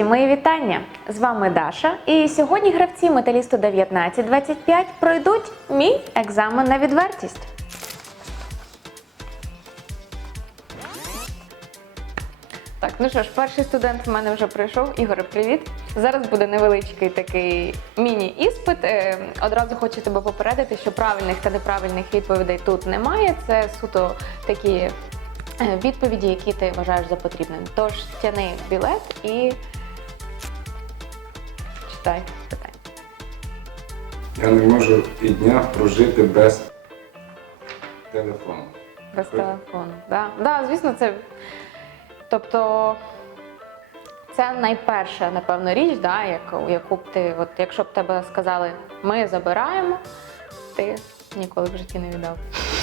Друзі, мої вітання! З вами Даша. І сьогодні гравці металісту 1925 пройдуть мій екзамен на відвертість. Так, ну що ж, перший студент в мене вже прийшов. Ігоре, привіт. Зараз буде невеличкий такий міні-іспит. Е, Одразу хочу тебе попередити, що правильних та неправильних відповідей тут немає. Це суто такі е, відповіді, які ти вважаєш за потрібним. Тож тяни білет і читай питання. Я не можу і дня прожити без телефону. Без Так. телефону. Да. Да, звісно, це. Тобто це найперша, напевно, річ, да, яку, яку б ти, от якщо б тебе сказали, ми забираємо, ти ніколи в житті не віддав.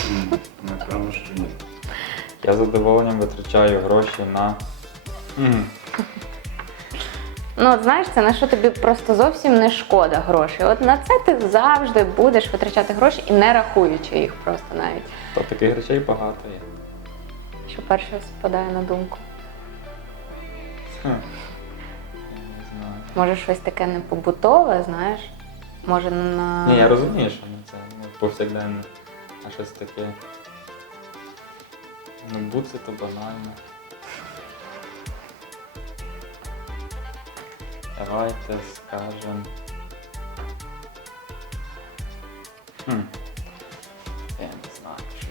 М, Напевно, що ні. Я з задоволенням витрачаю гроші на. М, Ну, от знаєш, це на що тобі просто зовсім не шкода грошей. От на це ти завжди будеш витрачати гроші і не рахуючи їх просто навіть. То таких речей багато є. Що перше спадає на думку. Хм. Не знаю. Може, щось таке не побутове, знаєш? Може, на. Ні, я розумію, що не це ну, повсякденне, а щось таке. Ну, буци то банально. Давайте скажем. Хм. Я не знаю, що.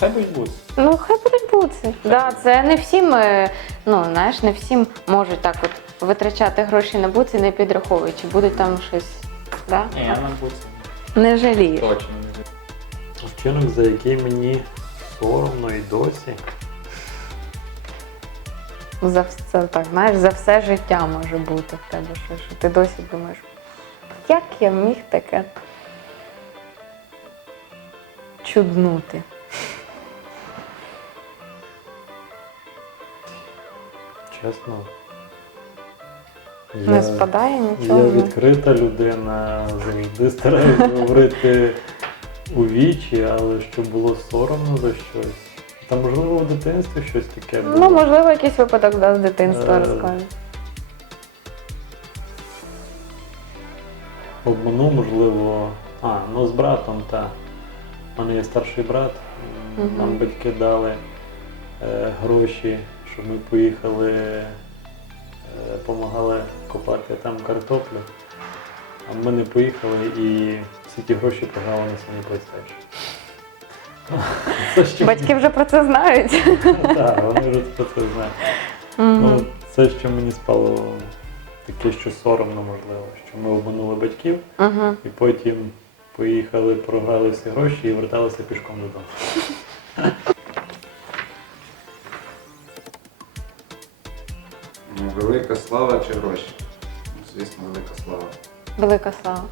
Хай будь буц. Ну, хай будуть буци. Да, це не всім, е, ну знаєш, не всім можуть так от витрачати гроші на буци, не підраховуючи. Будуть там щось. Да? Ні, я на буці. Не жалію. Точно. Вчинок, за який мені соромно і досі. За все так, знаєш, за все життя може бути в тебе щось, що ти досі думаєш, як я міг таке чуднути. Чесно. Не спадає я нічого. відкрита людина, завжди стараюся говорити у вічі, але щоб було соромно за щось. Та можливо в дитинстві щось таке було. Ну, можливо, якийсь випадок да, з дитинства Е, розкаже. Обманув, можливо. А, ну з братом, та. У мене є старший брат. Мгм. Нам батьки дали е, гроші, щоб ми поїхали, е, допомагали копати там картоплю. А ми не поїхали і всі ті гроші програли на самій PlayStation. Батьки вже про це знають. Так, вони вже про це знають. Ну, це, що мені спало таке, що соромно, можливо, що ми обманули батьків і потім поїхали, програли всі гроші і верталися пішком додому. Ну, Велика слава чи гроші? Ну, Звісно, велика слава. Велика слава.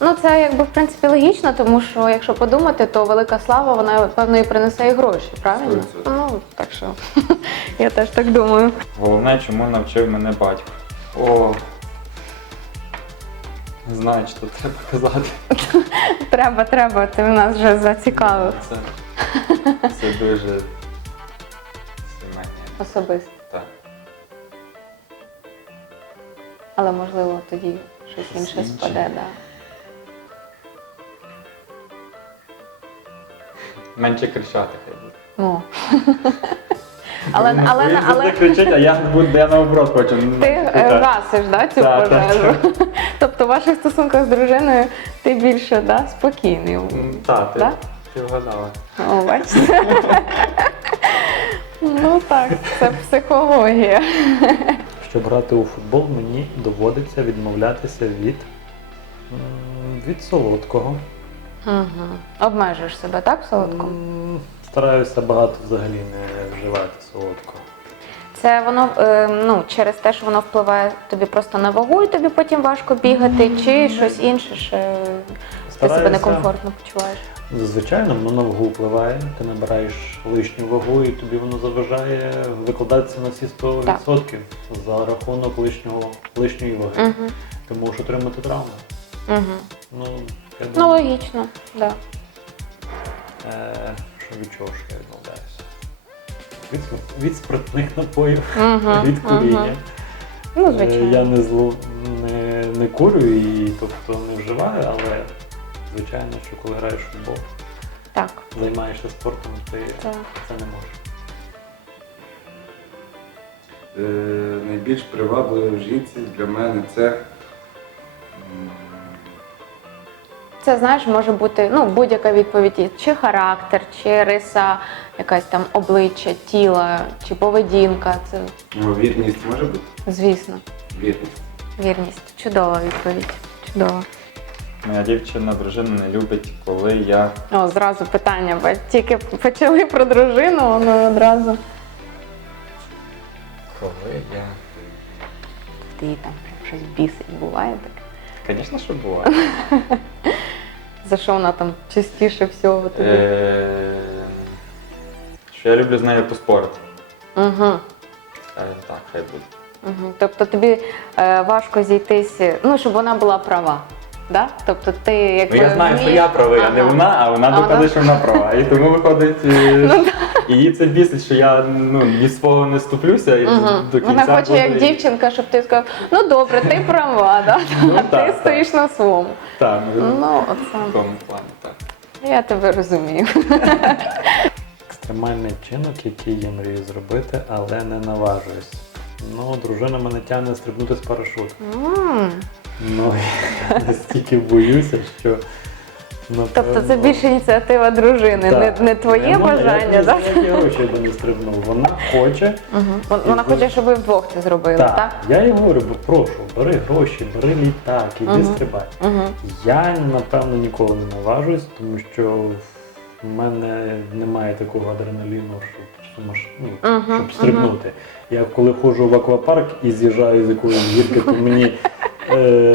Ну, це якби в принципі логічно, тому що якщо подумати, то велика слава, вона певно і принесе і гроші, правильно? 100%. Ну, так що я теж так думаю. Головне, чому навчив мене батько. О. Не знаю, тут треба казати. Треба, треба, ти в нас вже зацікавив Це, це дуже сімейне. особисто. Так. Але можливо тоді щось інше спаде, да. Менше кричати хай буде. Ну. Але, але, але, кричить, а я буду, я наоборот хочу. ти е, гасиш да, цю Так, так, пожежу. Тобто в ваших стосунках з дружиною ти більше да, спокійний. Так, ти, Да? ти вгадала. О, бачите? Ну так, це психологія. Щоб грати у футбол, мені доводиться відмовлятися від, м, від солодкого. Угу. Обмежуєш себе, так, в солодкому? М, Стараюся багато взагалі не вживати солодкого. Це воно е, ну, через те, що воно впливає тобі просто на вагу, і тобі потім важко бігати, чи щось інше, що ти себе некомфортно почуваєш. Звичайно, воно на вагу впливає. Ти набираєш лишню вагу і тобі воно заважає викладатися на всі 100% за рахунок лишнього, лишньої ваги. Угу. Ти можеш отримати травму. Угу. Ну, я Ну, думаю, логічно, так. Да. е, що від чого ж я відмовляюся. від, від спиртних напоїв, Мгм, від куріння. мгм. Ну, Е, звичайно. Я не зло не, не курю і тобто не вживаю, але звичайно, що коли граєш в футбол, Так. займаєшся спортом, ти Так. це не можеш. Е, найбільш привабливе в жінці для мене це. Це знаєш, може бути ну, будь-яка відповідь, чи характер, чи риса, якась там обличчя, тіла, чи поведінка. Це ну, Вірність може бути? звісно, Вірність. вірність. Чудова відповідь. Чудова. Моя дівчина, дружина не любить, коли я О, зразу питання, бо тільки почали про дружину, воно одразу. Коли я. Ти її там щось бісить, буває таке. Звісно, що буває. За що вона там частіше всього тобі? Е, Що я люблю з нею поспорити. Угу. Скажімо так, хай буде. Угу. Тобто тобі е, важко зійтись, ну, щоб вона була права. Да? Тобто ти якби Ну я знаю, що вмієш- я правий, а не Ага. вона, а вона А доказує, що вона права. І тому виходить, е, її це бісить, що я ну, ні свого не ступлюся і Мгм. до кінця. Вона хоче як дівчинка, щоб ти сказав, ну добре, ти права, да? Ну, а ти так, стоїш на своєму. Так, ну, Ну, в оце. такому плані, так. Я тебе розумію. Екстремальний вчинок, який я мрію зробити, але не наважуюсь. Ну, дружина мене тягне стрибнути з парашуту. М. Ну, я настільки боюся, що. Напевно, Тобто це більше ініціатива дружини, не, Так. не твоє Нема, бажання, я, так? Я, я гроші би не стрибнув. Вона хоче. Угу. Вона хоче, щоб ви вдвох це зробили, Так. так? Я їй говорю, бо прошу, бери гроші, бери літак, іди Мгм. стрибай. Угу. Я напевно ніколи не наважусь, тому що в мене немає такого адреналіну, щоб, сумаш- ну, Мгм, щоб стрибнути. Я коли ходжу в аквапарк і з'їжджаю з якоїсь гірки, то мені е,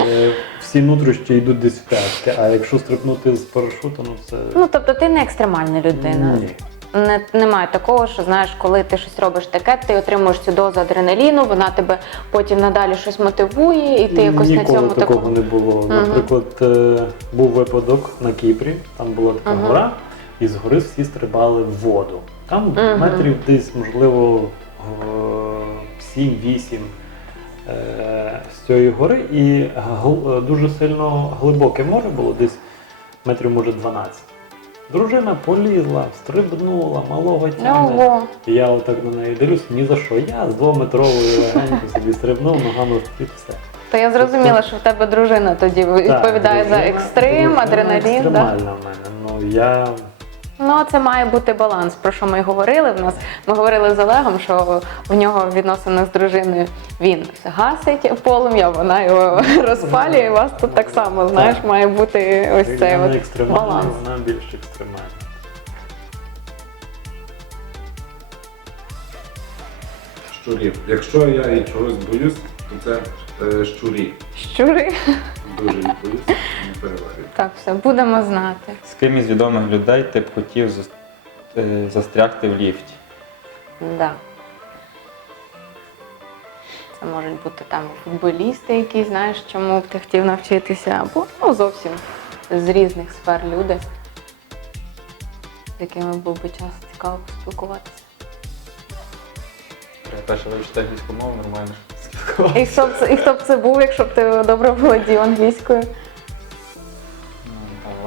всі нутрощі йдуть десь в п'ятки. А якщо стрибнути з парашуту, ну це Ну, тобто ти не екстремальна людина. ні. Не, немає такого, що знаєш, коли ти щось робиш таке, ти отримуєш цю дозу адреналіну, вона тебе потім надалі щось мотивує, і ти якось Ніколи на цьому такого такому. не було. Наприклад, е, був випадок на Кіпрі, там була така Мгм. гора, і з гори всі стрибали в воду. Там Мгм. метрів десь, можливо, е, 7-8 е, з цієї гори, і гл- е, дуже сильно глибоке море було, десь метрів, може, 12. Дружина полізла, стрибнула, малого тягне. І я отак на неї дивлюсь, ні за що. Я з двометрової легенько собі стрибнув, ногами в все. То я зрозуміла, що в тебе дружина тоді відповідає Так, за дружина- екстрим, дружина адреналін. Да? Екстремальна в мене. Ну я Ну, це має бути баланс, про що ми й говорили. В нас ми говорили з Олегом, що в нього в відносинах з дружиною він гасить полум'я, вона його розпалює. І у вас тут так само, знаєш, має бути ось цей от екстремальна, баланс. вона більш екстремальна. Щурів. Якщо я і чогось боюсь, то це е, щурі. Щури. Так, все, будемо знати. З ким із відомих людей ти б хотів зас- е, застрягти в ліфті? Да. Це можуть бути там футболісти, які знаєш, чому б ти хотів навчитися, або ну, зовсім з різних сфер люди, з якими був би час цікаво поспілкуватися. Перше вивчити англійську мову, нормально І хто б це, і хто б це був, якщо б ти добре володів англійською?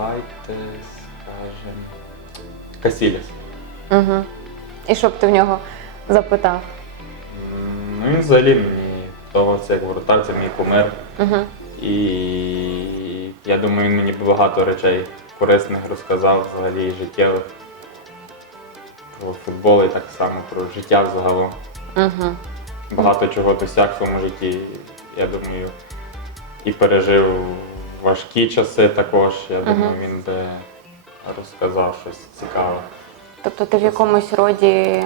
Давайте скажемо. Касіліс. Угу. І що б ти в нього запитав? М, Ну він взагалі мені подобався як воротар, це мій кумир. Угу. І я думаю, він мені багато речей корисних розказав взагалі життєвих. Про футбол і так само про життя взагалом. Угу. Багато чого досяг в своєму житті. Я думаю, і пережив важкі часи також. Я думаю, Мгм. він би розказав щось цікаве. Тобто ти в якомусь роді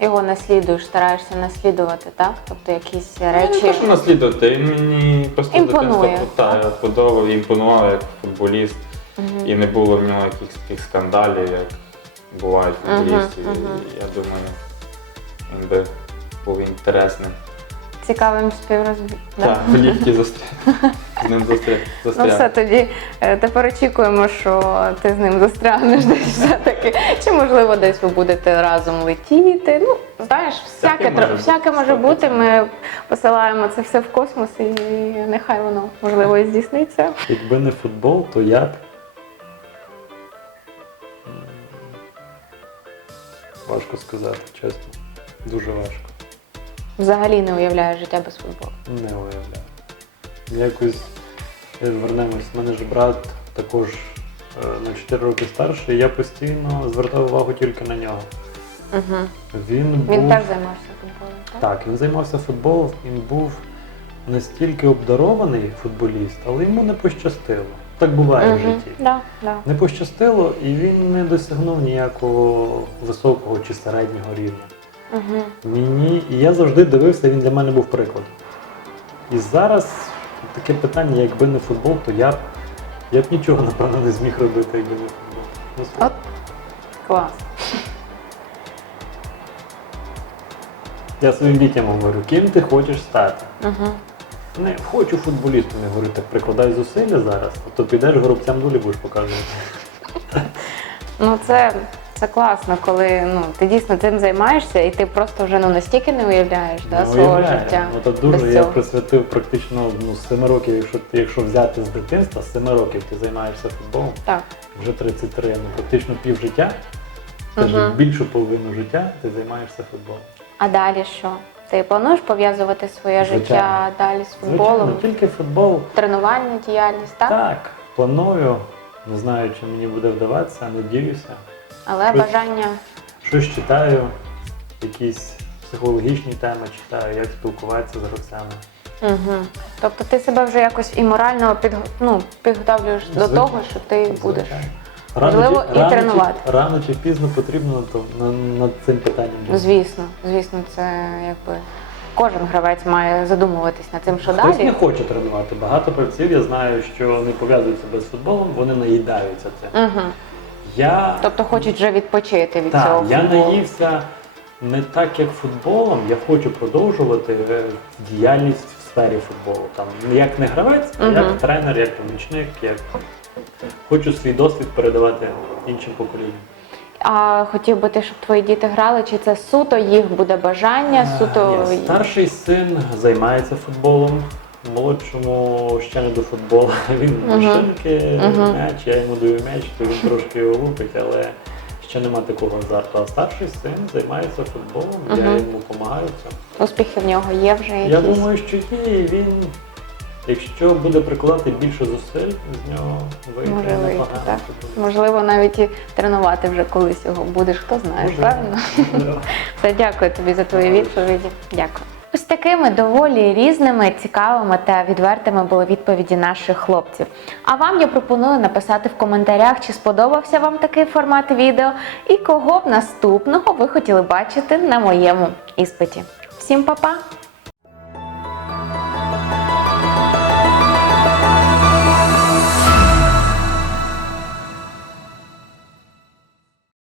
його наслідуєш, стараєшся наслідувати, так? Тобто якісь Я не речі. те, що наслідувати, він мені просто Імпонує, дитинства та, подобав, імпонував як футболіст. Мгм. І не було в нього якихось таких скандалів, як бувають Мгм, футболістів. мгм. І Я думаю, він би був інтересним. Цікавим співрозбіром. Так, в ліфті застряг. З ним застряг. Ну все, тоді е, тепер очікуємо, що ти з ним застрягнеш десь все-таки. Чи можливо десь ви будете разом летіти. Ну, знаєш, всяке, Всяке може всяке може бути. Ми посилаємо це все в космос і нехай воно можливо і здійсниться. Якби не футбол, то я б. Важко сказати, чесно. Дуже важко. Взагалі не уявляю життя без футболу. Не уявляю. Якось вернемось. У мене ж брат також е, на 4 роки старший, і я постійно звертав увагу тільки на нього. Угу. Він був. Він теж займався футболом, так? Так, він займався футболом, він був настільки обдарований футболіст, але йому не пощастило. Так буває в Мгм. житті. Да, да. Не пощастило, і він не досягнув ніякого високого чи середнього рівня. Угу. Мені, і я завжди дивився, він для мене був прикладом. І зараз таке питання, якби не футбол, то я б, я б нічого, напевно, не зміг робити, якби не футбол. Ну, От клас. Я своїм дітям говорю, ким ти хочеш стати? Угу. Не хочу футболістом, я говорю, так прикладай зусилля зараз, а то підеш горобцям долі будеш показувати. Ну це, це класно, коли ну, ти дійсно цим займаєшся, і ти просто вже ну, настільки не уявляєш да, Не свого уявляю. життя. Ну, дуже я присвятив практично ну, з 7 років, якщо, якщо взяти з дитинства, з 7 років ти займаєшся футболом, Так. вже 33, ну практично пів життя, скажімо, Мгм. більшу половину життя ти займаєшся футболом. А далі що? Ти плануєш пов'язувати своє Звичайно. життя далі з футболом? Звичайно, тільки футбол. Тренувальна діяльність, так? Так, планую, не знаю, чи мені буде вдаватися, надіюся. Але Щось- бажання Щось читаю, якісь психологічні теми читаю, як спілкуватися з гравцями. Угу. Тобто ти себе вже якось і морально підго... ну, підготовлюєш до Звичайно. того, що ти будеш. Можливо, чи- і рано тренувати. Чи, рано чи пізно потрібно над, то- на- над цим питанням. думати. Звісно, звісно, це якби кожен гравець має задумуватись над цим, що Хтось далі. не хоче тренувати. Багато гравців я знаю, що не пов'язують себе з футболом, вони наїдаються цим. Угу. Я, Тобто хочуть вже відпочити від так, цього я футболу. наївся не так, як футболом, я хочу продовжувати е, діяльність в сфері футболу. Там як не гравець, а Мгм. як тренер, як помічник, як хочу свій досвід передавати іншим поколінням. А хотів би ти, щоб твої діти грали, чи це суто їх буде бажання, суто Ні, старший син займається футболом. Молодшому ще не до футболу. Він Мгм. машинки, Мгм. м'яч, я йому даю м'яч, то він трошки його лупить, але ще нема такого азарту. А старший син займається футболом, я йому допомагаю успіхи в нього є вже якісь. Я думаю, що є, він, якщо буде прикладати більше зусиль, з нього вийде вийти, непогано. так. Можливо, навіть і тренувати вже колись його будеш, хто знає, Можливо. правильно? Можливо. Все, дякую тобі за твої відповіді. Дякую. Ось такими доволі різними, цікавими та відвертими були відповіді наших хлопців. А вам я пропоную написати в коментарях, чи сподобався вам такий формат відео і кого б наступного ви хотіли бачити на моєму іспиті. Всім па-па!